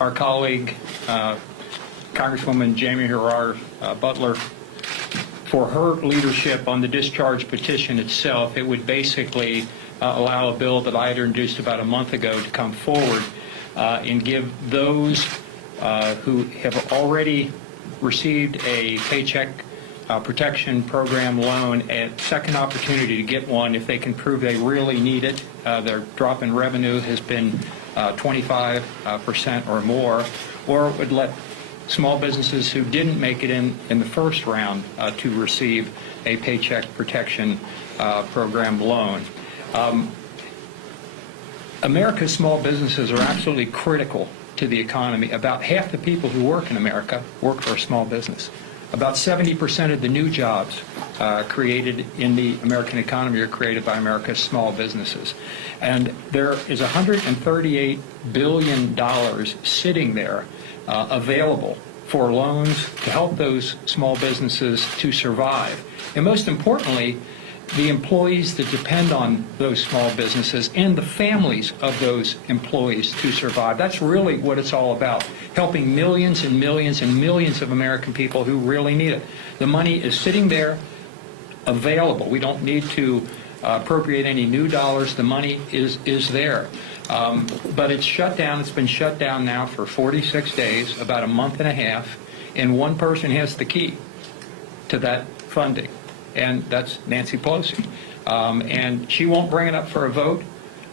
our colleague, Congresswoman Jamie Herrera Butler, for her leadership on the discharge petition itself. It would basically allow a bill that I had introduced about a month ago to come forward and give those who have already received a paycheck protection program loan a second opportunity to get one if they can prove they really need it. Their drop in revenue has been 25% or more, or it would let small businesses who didn't make it in the first round to receive a paycheck protection program loan. America's small businesses are absolutely critical to the economy. About half the people who work in America work for a small business. About 70% of the new jobs created in the American economy are created by America's small businesses. And there is $138 billion sitting there available for loans to help those small businesses to survive. And most importantly, the employees that depend on those small businesses and the families of those employees to survive. That's really what it's all about, helping millions and millions and millions of American people who really need it. The money is sitting there available. We don't need to appropriate any new dollars. The money is there. But it's shut down. It's been shut down now for 46 days, about a month and a half, and one person has the key to that funding, and that's Nancy Pelosi. And she won't bring it up for a vote.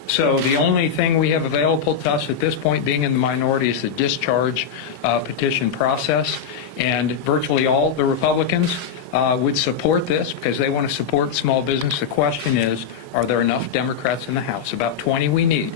So the only thing we have available to us at this point, being in the minority, is the discharge petition process. And virtually all the Republicans would support this because they want to support small business. The question is, are there enough Democrats in the House, about 20 we need,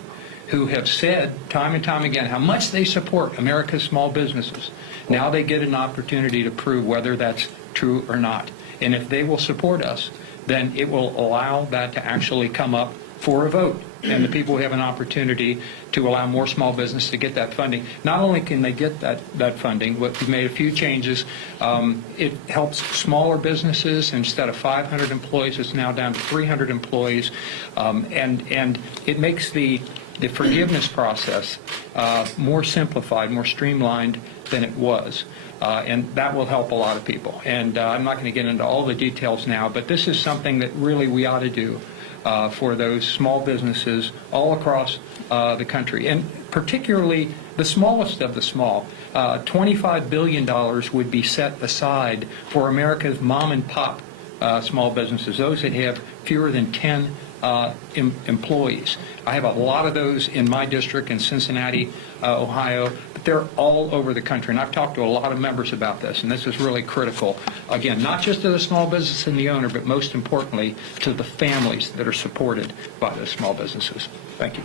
who have said time and time again how much they support America's small businesses? Now they get an opportunity to prove whether that's true or not. And if they will support us, then it will allow that to actually come up for a vote. And the people have an opportunity to allow more small business to get that funding. Not only can they get that funding, but we've made a few changes. It helps smaller businesses. Instead of 500 employees, it's now down to 300 employees. And it makes the forgiveness process more simplified, more streamlined than it was. And that will help a lot of people. And I'm not going to get into all the details now, but this is something that really we ought to do for those small businesses all across the country, and particularly the smallest of the small. $25 billion would be set aside for America's mom and pop small businesses, those that have fewer than 10 employees. I have a lot of those in my district in Cincinnati, Ohio, but they're all over the country. And I've talked to a lot of members about this, and this is really critical. Again, not just to the small business and the owner, but most importantly to the families that are supported by those small businesses. Thank you.